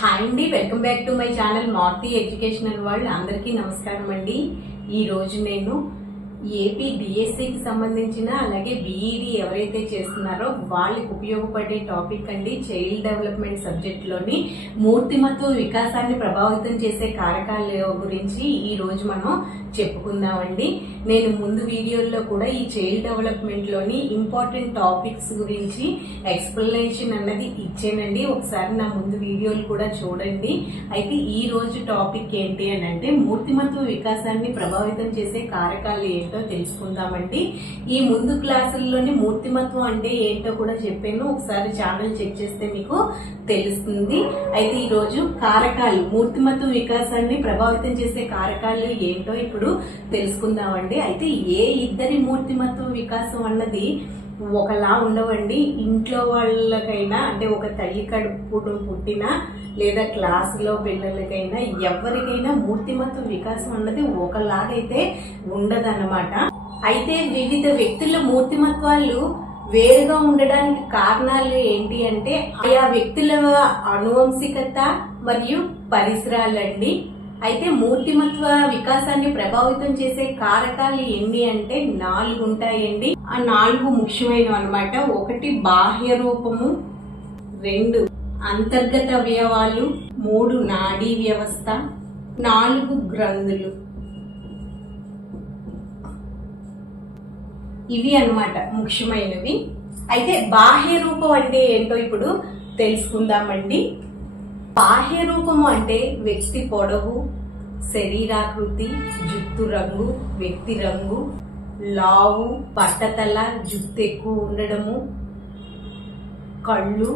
Hi అండి welcome back to my channel Marthi educational world అందరికీ నమస్కారం అండి. ఈ రోజు నేను ఏపీ డిఎస్సికి సంబంధించిన అలాగే బీఈడి ఎవరైతే చేస్తున్నారో వాళ్ళకి ఉపయోగపడే టాపిక్ అండి చైల్డ్ డెవలప్మెంట్ సబ్జెక్ట్లోని మూర్తిమత్వ వికాసాన్ని ప్రభావితం చేసే కారకాల గురించి ఈ రోజు మనం చెప్పుకుందామండి. నేను ముందు వీడియోల్లో కూడా ఈ చైల్డ్ డెవలప్మెంట్లోని ఇంపార్టెంట్ టాపిక్స్ గురించి ఎక్స్ప్లెనేషన్ అన్నది ఇచ్చానండి. ఒకసారి నా ముందు వీడియోలు కూడా చూడండి. అయితే ఈ రోజు టాపిక్ ఏంటి అని అంటే మూర్తిమత్వ వికాసాన్ని ప్రభావితం చేసే కారకాలు ఏంటి? తెలుసుకుందామండి. ఈ ముందు క్లాసుల్లోని మూర్తిమత్వం అంటే ఏంటో కూడా చెప్పాను. ఒకసారి ఛానల్ చెక్ చేస్తే మీకు తెలుస్తుంది. అయితే ఈరోజు కారకాలు మూర్తిమత్వ వికాసాన్ని ప్రభావితం చేసే కారకాలు ఏంటో ఇప్పుడు తెలుసుకుందామండి. అయితే ఏ ఇద్దరి మూర్తిమత్వ వికాసం అన్నది ఒకలా ఉండవండి. ఇంట్లో వాళ్ళకైనా అంటే ఒక తల్లి కడుపు పుట్టిన లేదా క్లాసులో పిల్లలకైనా ఎవరికైనా మూర్తిమత్వ వికాసం అన్నది ఒకలాగైతే ఉండదన్నమాట. అయితే వివిధ వ్యక్తుల మూర్తిమత్వాలు వేరుగా ఉండడానికి కారణాలు ఏంటి అంటే ఆయా వ్యక్తుల అనువంశికత మరియు పరిసరాలండి. అయితే మూర్తిమత్వ వికాసాన్ని ప్రభావితం చేసే కారకాలు ఎన్ని అంటే నాలుగు ఉంటాయండి. ఆ నాలుగు ముఖ్యమైనవి అన్నమాట ఒకటి బాహ్య రూపము రెండు అంతర్గత అవయవాలు మూడు నాడీ వ్యవస్థ నాలుగు గ్రంథులు. ఇవి అన్నమాట ముఖ్యమైనవి. అయితే బాహ్య రూపం అంటే ఏంటో ఇప్పుడు తెలుసుకుందామండి. బాహ్య రూపము అంటే వ్యక్తి పొడవు శరీరాకృతి జుట్టు రంగు వ్యక్తి రంగు లావు పట్టతల జుట్టు ఎక్కువ ఉండడము కళ్ళు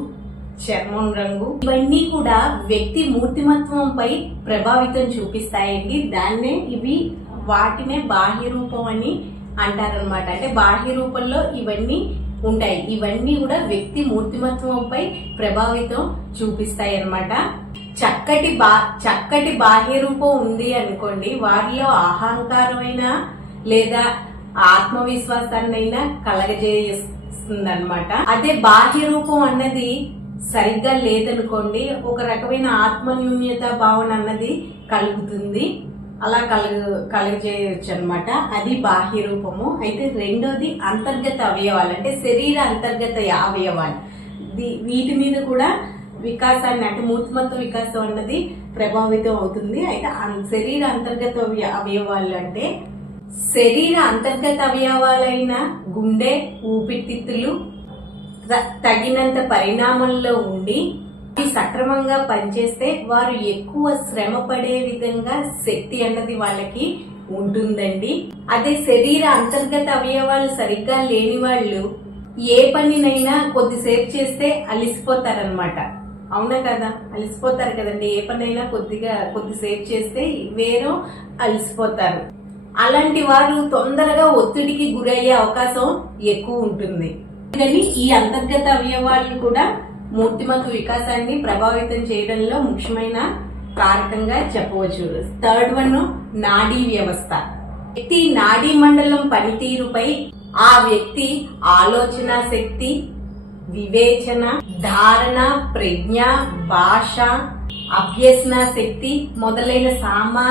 చర్మం రంగు. ఇవన్నీ కూడా వ్యక్తి మూర్తిమత్వంపై ప్రభావితం చూపిస్తాయండి. దాన్నే ఇవి వాటినే బాహ్య రూపం అని అంటారనమాట అంటే బాహ్య రూపంలో ఇవన్నీ ఉంటాయి. ఇవన్నీ కూడా వ్యక్తి మూర్తిమత్వంపై ప్రభావితం చూపిస్తాయి అన్నమాట చక్కటి బా చక్కటి బాహ్య రూపం ఉంది అనుకోండి వారిలో అహంకారమైన లేదా ఆత్మవిశ్వాసాన్నైనా కలగజేస్తుంది అనమాట అదే బాహ్య రూపం అన్నది సరిగ్గా లేదనుకోండి ఒక రకమైన ఆత్మన్యూన్యత భావన అన్నది కలుగుతుంది. అలా కలుగు కలుగజేయచ్చు అనమాట అది బాహ్య రూపము. అయితే రెండోది అంతర్గత అవయవాలు అంటే శరీర అంతర్గత అవయవాలు. ది- వీటి మీద కూడా వికాసాన్ని అంటే మూర్తిమత్వ వికాసం అన్నది ప్రభావితం అవుతుంది. అయితే శరీర అంతర్గత అవయవాలు అంటే శరీర అంతర్గత అవయవాలైన గుండె ఊపిరితిత్తులు తగినంత పరిణామంలో ఉండి అవి సక్రమంగా పనిచేస్తే వారు ఎక్కువ శ్రమ పడే విధంగా శక్తి అన్నది వాళ్ళకి ఉంటుందండి. అదే శరీర అంతర్గత అవయవాలు సరిగ్గా లేని వాళ్ళు ఏ పనినైనా కొద్దిసేపు చేస్తే అలసిపోతారనమాట అవునా కదా? అలిసిపోతారు కదండి. ఏ పనైనా కొద్దిగా కొద్దిసేపు చేస్తే వేరు అలిసిపోతారు. అలాంటి వారు తొందరగా ఒత్తిడికి గురయ్యే అవకాశం ఎక్కువ ఉంటుంది. కానీ ఈ అంతర్గత అవయవాలు కూడా మూర్తిమత్వ వికాసాన్ని ప్రభావితం చేయడంలో ముఖ్యమైన కారకంగా చెప్పవచ్చు. థర్డ్ వన్ నాడీ వ్యవస్థ. వ్యక్తి నాడీ మండలం పనితీరుపై ఆ వ్యక్తి ఆలోచన శక్తి వివేచన ధారణ ప్రజ్ఞ భాష అభ్యసన శక్తి మొదలైన సామా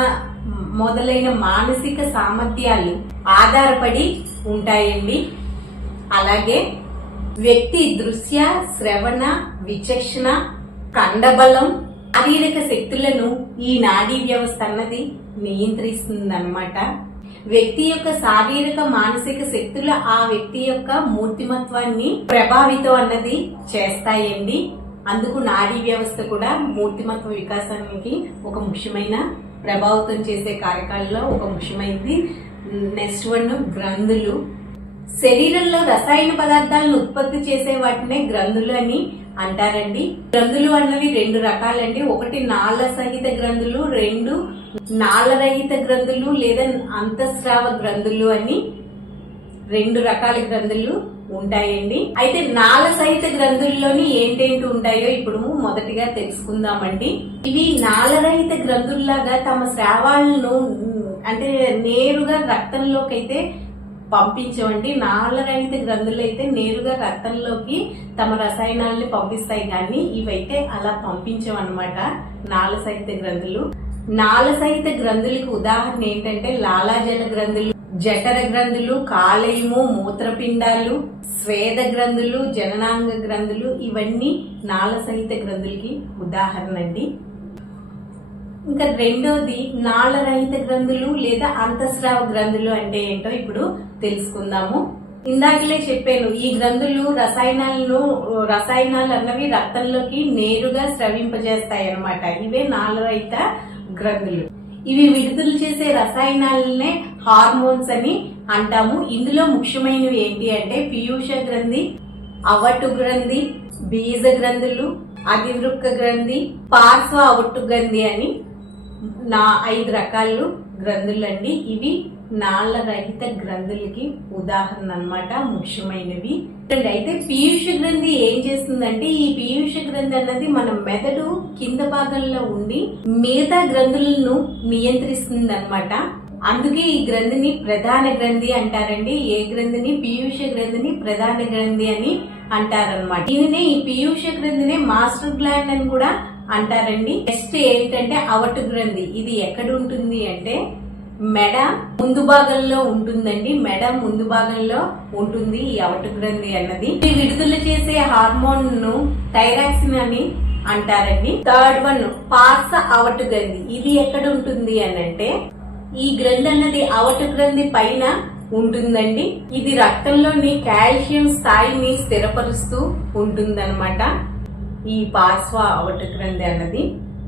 మొదలైన మానసిక సామర్థ్యాలు ఆధారపడి ఉంటాయండి. అలాగే వ్యక్తి దృశ్య శ్రవణ విచక్షణ కండబలం శారీరక శక్తులను ఈ నాడీ వ్యవస్థ అన్నది నియంత్రిస్తుంది వ్యక్తి యొక్క శారీరక మానసిక శక్తులు ఆ వ్యక్తి యొక్క మూర్తిమత్వాన్ని ప్రభావితం అన్నది చేస్తాయండి. అందుకు నాడీ వ్యవస్థ కూడా మూర్తిమత్వ వికాసానికి ఒక ముఖ్యమైన ప్రభావితం చేసే కారకాలలో ఒక ముఖ్యమైనది. నెక్స్ట్ వన్ గ్రంథులు. శరీరంలో రసాయన పదార్థాలను ఉత్పత్తి చేసే వాటినే గ్రంథులు అని అంటారండి. గ్రంథులు అన్నవి రెండు రకాలండి. ఒకటి నాళ్ళ సహిత గ్రంథులు రెండు నాళరహిత గ్రంథులు లేదా అంతఃస్రావ గ్రంథులు అని రెండు రకాల గ్రంథులు ఉంటాయండి. అయితే నాళ సహిత గ్రంథుల్లోని ఏంటేంటి ఉంటాయో ఇప్పుడు మొదటిగా తెలుసుకుందామండి. ఇవి నాళరహిత గ్రంథుల్లాగా తమ స్రావాలను అంటే నేరుగా రక్తంలోకి అయితే పంపించవండి నాళరహిత గ్రంథులు అయితే నేరుగా రక్తంలోకి తమ రసాయనాలని పంపిస్తాయి కానీ ఇవైతే అలా పంపించవన్నమాట. నాళసహిత గ్రంథులు. నాళసహిత గ్రంథులకు ఉదాహరణ ఏంటంటే లాలాజల గ్రంథులు జఠర గ్రంథులు కాలేయము మూత్రపిండాలు స్వేద గ్రంథులు జననాంగ గ్రంథులు ఇవన్నీ నాళసహిత గ్రంథులకి ఉదాహరణ అండి ఇంకా రెండవది నాళరహిత గ్రంథులు లేదా అంతఃస్రావ గ్రంథులు అంటే ఏంటో ఇప్పుడు తెలుసుకుందాము. ఇందాకలే చెప్పాను ఈ గ్రంథులు రసాయనాలను రసాయనాలు అన్నవి రక్తంలోకి నేరుగా స్రవింపజేస్తాయి అన్నమాట ఇవే నాళరహిత గ్రంథులు. ఇవి విడుదల చేసే రసాయనాలనే హార్మోన్స్ అని అంటాము. ఇందులో ముఖ్యమైనవి ఏంటి అంటే పీయూష గ్రంథి అవటు గ్రంథి బీజ గ్రంథులు అధివృక్క గ్రంథి పార్శ్వ అవట్టు గ్రంథి అని నా ఐదు రకాలు గ్రంథులండి ఇవి నాళ్ళ రహిత గ్రంథులకి ఉదాహరణ అన్నమాట ముఖ్యమైనవి. చూడండి, అయితే పీయూష గ్రంథి ఏం చేస్తుందంటే ఈ పీయూష గ్రంథి అన్నది మన మెదడు కింద భాగంలో ఉండి మిగతా గ్రంథులను నియంత్రిస్తుంది అనమాట అందుకే ఈ గ్రంథిని ప్రధాన గ్రంథి అంటారండి. ఏ గ్రంథిని? పీయూష గ్రంథిని ప్రధాన గ్రంథి అని అంటారనమాట దీనినే ఈ పీయూష గ్రంథినే మాస్టర్ గ్లాండ్ అని కూడా అంటారండి. నెక్స్ట్ ఏంటంటే అవటు గ్రంథి. ఇది ఎక్కడ ఉంటుంది అంటే మెడ ముందు భాగంలో ఉంటుందండి. మెడ ముందు భాగంలో ఉంటుంది ఈ అవటు గ్రంథి అన్నది. ఇది విడుదల చేసే హార్మోన్ను థైరాక్సిన్ అని అంటారండి. థర్డ్ వన్ పార్స అవటు గ్రంథి. ఇది ఎక్కడ ఉంటుంది అని అంటే ఈ గ్రంథి అన్నది అవటు గ్రంథి పైన ఉంటుందండి. ఇది రక్తంలోని కాల్షియం స్థాయిని స్థిరపరుస్తూ ఉంటుందన్నమాట. ఈ పార్శ్వ అవట గ్రంథి అన్నది.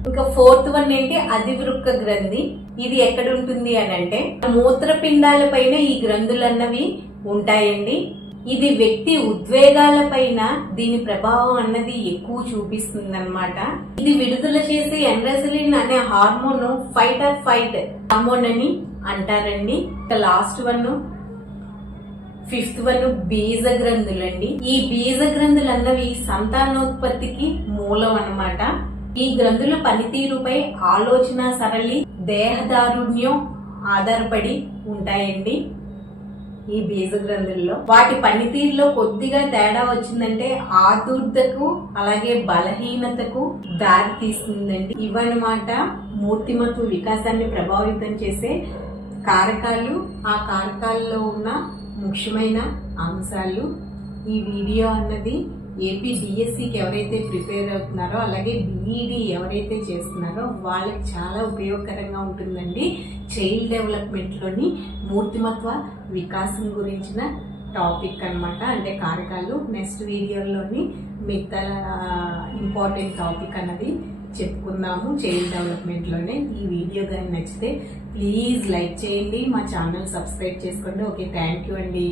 ఇంకా ఫోర్త్ వన్ ఏంటి? అధివృక్క గ్రంథి. ఇది ఎక్కడ ఉంటుంది అని అంటే మూత్రపిండాల పైన ఈ గ్రంథులు అన్నవి ఉంటాయండి. ఇది వ్యక్తి ఉద్వేగాల పైన దీని ప్రభావం అన్నది ఎక్కువ చూపిస్తుంది అనమాట ఇది విడుదల చేసే ఎండ్రసిలిన్ అనే hormone fight or fight hormone అని అంటారండి. ఇంకా లాస్ట్ వన్ ఫిఫ్త్ వన్ బీజ గ్రంథులండి ఈ బీజ గ్రంథులన్నవి సంతానోత్పత్తికి మూలం అన్నమాట. ఈ గ్రంథుల పనితీరుపై ఆలోచన సరళి దేహదారుణ్యం ఆధారపడి ఉంటాయండి ఈ బీజ గ్రంథుల్లో వాటి పనితీరులో కొద్దిగా తేడా వచ్చిందంటే ఆదుర్దకు అలాగే బలహీనతకు దారి తీస్తుందండి. ఇవన్నమాట మూర్తిమత్వ వికాసాన్ని ప్రభావితం చేసే కారకాలు. ఆ కారకాల్లో ఉన్న ముఖ్యమైన అంశాలు. ఈ వీడియో అన్నది ఏపీ డిఎస్సికి ఎవరైతే ప్రిపేర్ అవుతున్నారో అలాగే బీఈడి ఎవరైతే చేస్తున్నారో వాళ్ళకి చాలా ఉపయోగకరంగా ఉంటుందండి చైల్డ్ డెవలప్మెంట్లోని మూర్తిమత్వ వికాసం గురించిన టాపిక్ అన్నమాట. అంటే కారకాలు. నెక్స్ట్ వీడియోలోని మిగతా ఇంపార్టెంట్ టాపిక్ అన్నది చెప్పుకుందాము చైల్డ్ డెవలప్మెంట్లోనే ఈ వీడియో కానీ నచ్చితే ప్లీజ్ లైక్ చేయండి మా ఛానల్ సబ్స్క్రైబ్ చేసుకోండి. ఓకే థ్యాంక్ యూ అండి.